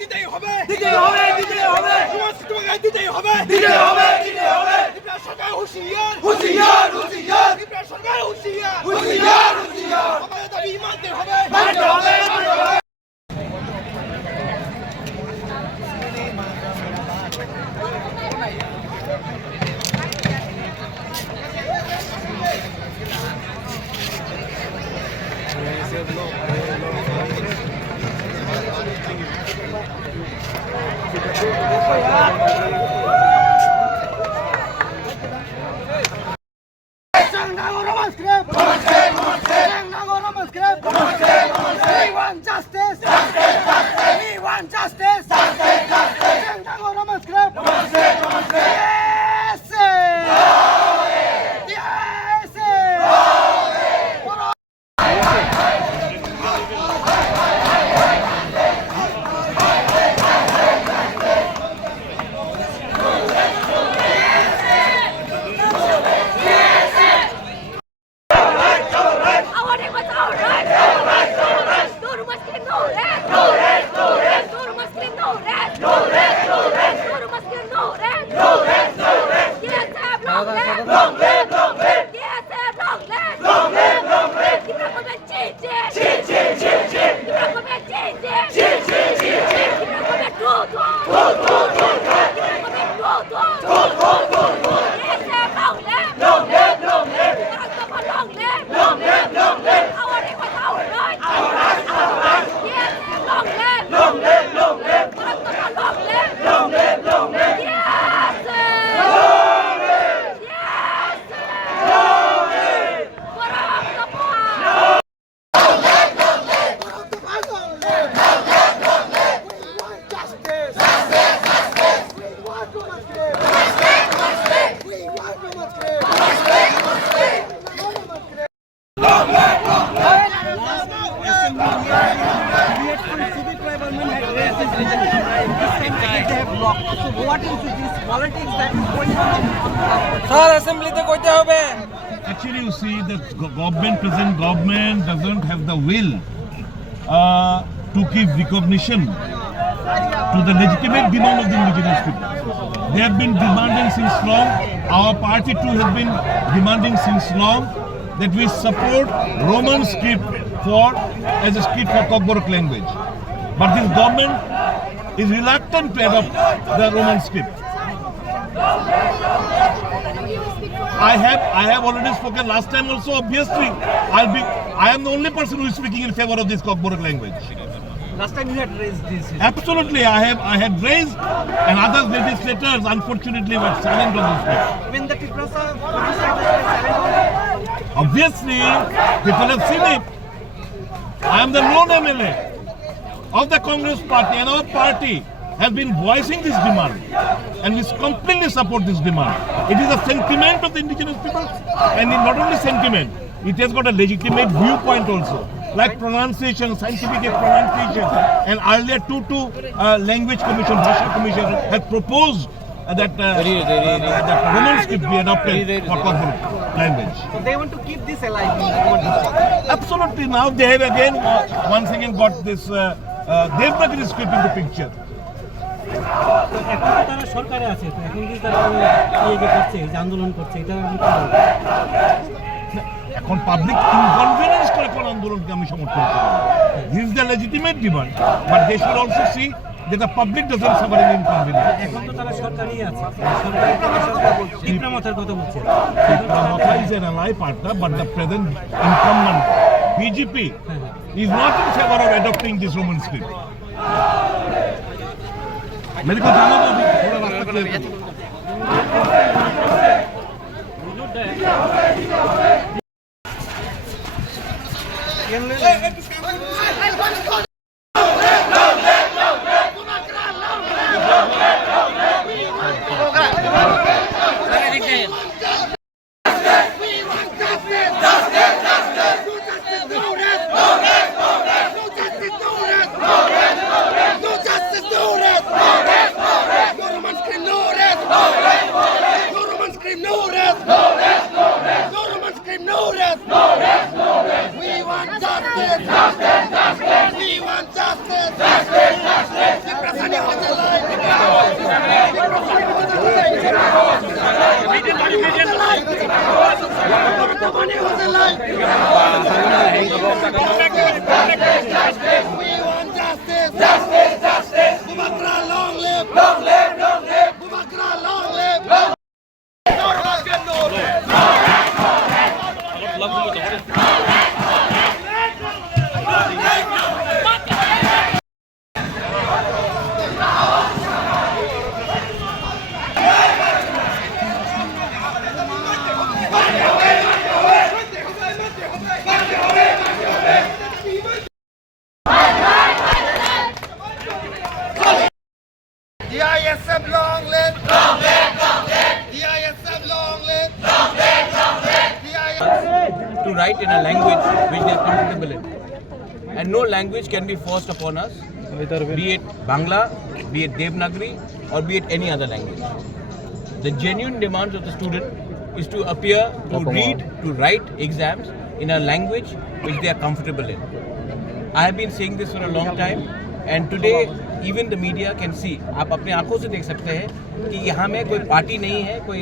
দিতেই হবে দিতেই হবে দিতেই হবে তোমাকে দিতেই হবে দিতেই হবে দিতেই হবে ত্রিপুরা সরকার হুঁশিয়ার হুঁশিয়ার হুঁশিয়ার ত্রিপুরা সরকার হুঁশিয়ার হুঁশিয়ার হুঁশিয়ার আমাদের দাবি মানতে হবে মানতে হবে মানতে হবে We want justice. We want justice. Yes, sir. Yes, sir. Sir অ্যাসেম্বলিতে কইতে হবে Actually, you see, the present government doesn't have the will to give recognition to the legitimate demand of the indigenous people. They have been demanding since long. Our party too has been demanding since long that we support Roman script as a script for Kokborok language. But this government is reluctant to adopt the Roman script. I have already spoken last time also. Obviously, I am the only person who is speaking in favor of this Kokborok language. Last time you had raised this. Absolutely, I had raised, and other legislators unfortunately were silent on this matter. When the Tiprasa silent. Obviously, people have seen it. I am the lone MLA of the Congress party, and our party has been voicing this demand, and we completely support this demand. It is a sentiment of the indigenous people, and not only sentiment, it has got a legitimate viewpoint also, like pronunciation, scientific pronunciation. And earlier, language commission, Bhasha commission, had proposed that Roman script be adopted for Kokborok language. So they want to keep this alive. Absolutely. Now they have again once again got this Devnagari script in the picture. এখন তারা সরকারে আছে তো এখন কি তারা করছে যে আন্দোলন করছে এটা এখন পাবলিক ইনকনভিনিয়েন্স করে কোন আন্দোলনকে আমি সমর্থন করি this is the legitimate demand but they should also see that the public doesn't suffer any inconvenience. এখন তো তারা সরকারই আছে সরকারি সরকার বলছে টিপ্রামাথার কথা বলছে টিপ্রামাথা is an ally partner but the present incumbent BJP is not in favor of adopting this Roman script. मेरे को जाना तो थोड़ा रास्ता क्लियर करो We want justice! বর্তমানে হতে লাই We want justice, justice, justice. Bubakra, long live, long live, long live. Bubakra, long live, long live. DISF, long live, long live, long live. DISF, long live, long live, long live. To write in a language which they are comfortable in. And no language can be forced upon us, be it Bangla, be it Devanagari, or be it any other language. The genuine demands of the student is to appear, to read, to write exams in a language which they are comfortable in. I have been saying this for a long time, and today even the media can see. आप अपने आंखों से देख सकते हैं कि यहाँ में कोई पार्टी नहीं है, कोई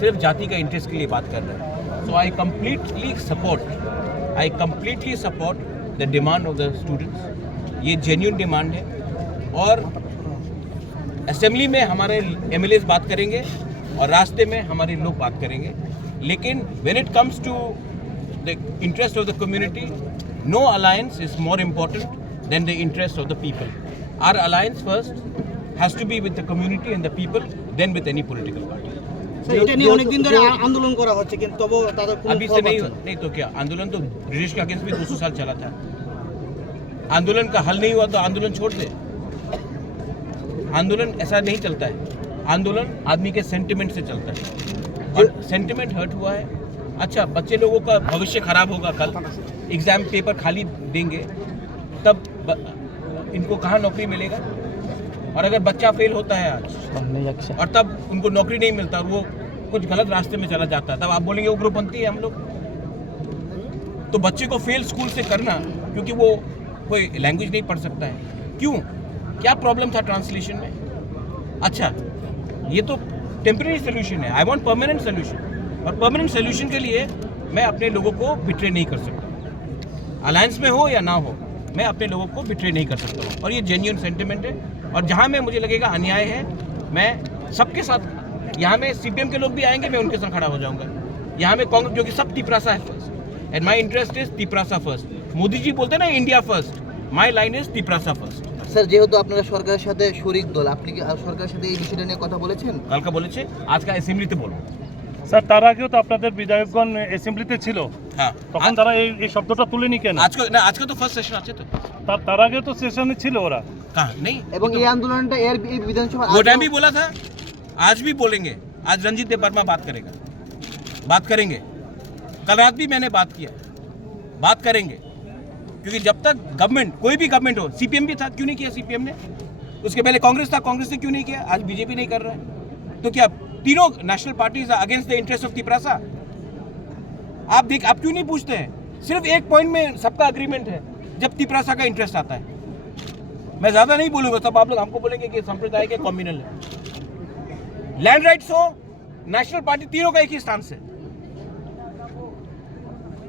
सिर्फ जाति का इंटरेस्ट के लिए बात कर रहा है. So I completely support the demand of the students. ये genuine demand है और असेंबली में हमारे MLAs बात करेंगे और रास्ते में हमारे लोग बात करेंगे. लेकिन when it comes to the interest of the community, no alliance is more important than the interest of the people. Our alliance first has to be with the community and the people, then with any political party. এটা নিয়ে অনেকদিন ধরে আন্দোলন করা হচ্ছে কিন্তু তবু তাদের কোনো अभी से नहीं तो क्या आंदोलन तो ब्रिटिश के अगेंस्ट भी 200 साल चला था. आंदोलन का हल नहीं हुआ तो आंदोलन छोड़ दे. आंदोलन ऐसा नहीं चलता है. आंदोलन आदमी के सेंटिमेंट से चलता है और सेंटिमेंट हर्ट हुआ है. अच्छा, बच्चे लोगों का भविष्य खराब होगा. कल एग्जाम पेपर खाली देंगे तब इनको कहाँ नौकरी मिलेगा. और अगर बच्चा फेल होता है आज और तब उनको नौकरी नहीं मिलता और वो कुछ गलत रास्ते में चला जाता है, तब आप बोलेंगे उग्रपंथी है हम लोग. तो बच्चे को फेल स्कूल से करना क्योंकि वो कोई लैंग्वेज नहीं पढ़ सकता है. क्यों? क्या प्रॉब्लम था ट्रांसलेशन में? अच्छा, ये तो टेम्परेरी सोल्यूशन है. I want permanent solution. और परमानेंट सोल्यूशन के लिए मैं अपने लोगों को बिट्रे नहीं कर सकता. अलायंस में हो या ना हो, मैं अपने लोगों को बिट्रे नहीं कर सकता हूँ. और ये जेन्युइन सेंटिमेंट है. और जहाँ में मुझे लगेगा अन्याय है, मैं सबके साथ, यहाँ में CPM के लोग भी आएंगे, मैं उनके साथ खड़ा हो जाऊँगा. यहाँ में कांग्रेस, क्योंकि सब तिपरासा है first, and my interest is Tiprasa first. Modi ji बोलते हैं ना India first, my line is Tiprasa first. Sir যেহেতু আপনারা সরকারের সাথে শরিক দল, আপনি কি সরকারের সাথে এই বিষয়টা নিয়ে কথা বলেছেন? কালকে বলেছে, আজকে অ্যাসেম্বলিতে বলবো. স্যার তার আগেও তো আপনাদের বিধায়কগণ অ্যাসেম্বলিতে ছিল, হ্যাঁ, তখন তারা এই শব্দটা তুলেনি কেন? আজকে তো ফার্স্ট সেশন আছে. তো তার আগেও তো সেশনে ছিল ওরা. कहाँ नहीं. এবং এই আন্দোলনটা এই বিধানসভা वो टाइम भी बोला था, आज भी बोलेंगे. आज रंजीत देव वर्मा बात करेंगे. कल रात भी मैंने बात करेंगे. क्योंकि जब तक गवर्नमेंट, कोई भी गवर्नमेंट हो, CPM भी था, क्यों नहीं किया CPM ने? उसके पहले कांग्रेस था, कांग्रेस ने क्यों नहीं किया? आज बीजेपी नहीं कर रहा है. तो क्या तीनों national parties against the interest of Tiprasa? आप क्यों नहीं पूछते हैं? सिर्फ एक पॉइंट में सबका अग्रीमेंट है, जब तिपरासा का इंटरेस्ट आता है. मैं ज्यादा नहीं बोलूंगा, तब आप लोग हमको बोलेंगे कि संप्रदाय के कम्युनल है. लैंड राइट्स हो, नेशनल पार्टी, तीनों का एक ही स्टांस है.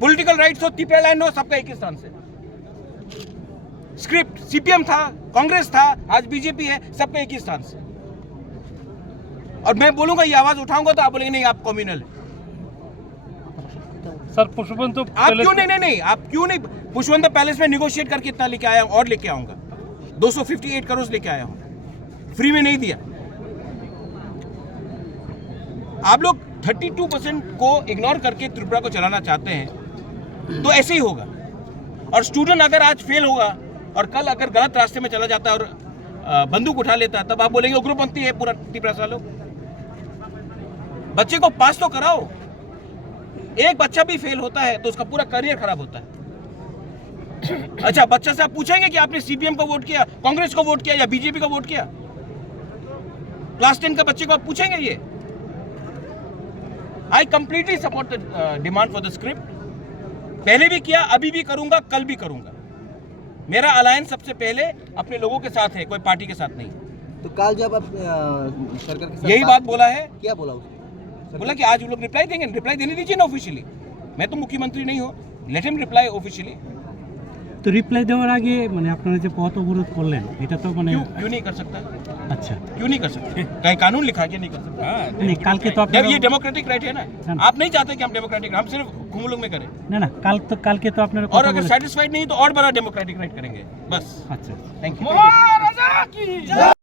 पॉलिटिकल राइट्स हो, तिपरा लैंड हो, सबका एक ही स्टांस है. स्क्रिप्ट CPM था, कांग्रेस था, आज बीजेपी है, सबका एक ही स्टांस है. और मैं बोलूंगा, ये आवाज उठाऊंगा तो आप बोलेंगे नहीं आप कम्युनल है. सर पुष्पवंत तो आप क्यों नहीं आप क्यों नहीं? पुष्पवंत पैलेस में निगोशिएट करके इतना लेके आया हूं और लेके आऊंगा. 258 करोड़ लेके आया हूं, फ्री में नहीं दिया. आप लोग 32% को इग्नोर करके त्रिपुरा को चलाना चाहते हैं, तो ऐसे ही होगा. और स्टूडेंट अगर आज फेल होगा और कल अगर गलत रास्ते में चला जाता है और बंदूक उठा लेता है, तब आप बोलेंगे उग्रपंथी है पूरा तिपरासा लोग. बच्चे को पास तो कराओ. एक बच्चा भी फेल होता है तो उसका पूरा करियर खराब होता है. अच्छा, बच्चा से आप पूछेंगे कि आपने CPM को वोट किया, कांग्रेस को वोट किया या बीजेपी को वोट किया? क्लास 10 का बच्चे को आप पूछेंगे ये? I completely support the demand for the script. पहले भी किया, अभी भी करूंगा, कल भी करूंगा. मेरा अलायंस सबसे पहले अपने लोगों के साथ है, कोई पार्टी के साथ नहीं. तो कल जब आप सरकार के साथ यही बात बोला है. क्या बोला उसने? बोला कि आज वो लोग रिप्लाई देंगे, रिप्लाई देने दीजिए ना ऑफिशियली। मैं तो मुख्यमंत्री नहीं हूँ, लेट हिम रिप्लाई ऑफिशियली। তো রিপ্লাই দেওয়ার আগে মানে আপনারা যে পথ অবরোধ করলেন এটা তো মানে क्यों नहीं कर सकता? আচ্ছা क्यों नहीं कर सकते? कहीं कानून लिखा है कि नहीं कर सकता? মানে কালকে তো जब আপনারা ये डेमोक्रेटिक राइट है ना, आप नहीं चाहते कि हम डेमोक्रेटिक, हम सिर्फ घुमलों में करें। না না কালকে তো আপনারা और কথা अगर বলেছেন। सेटिस्फाइड नहीं तो और बड़ा डेमोक्रेटिक राइट करेंगे, बस। আচ্ছা थैंक यू।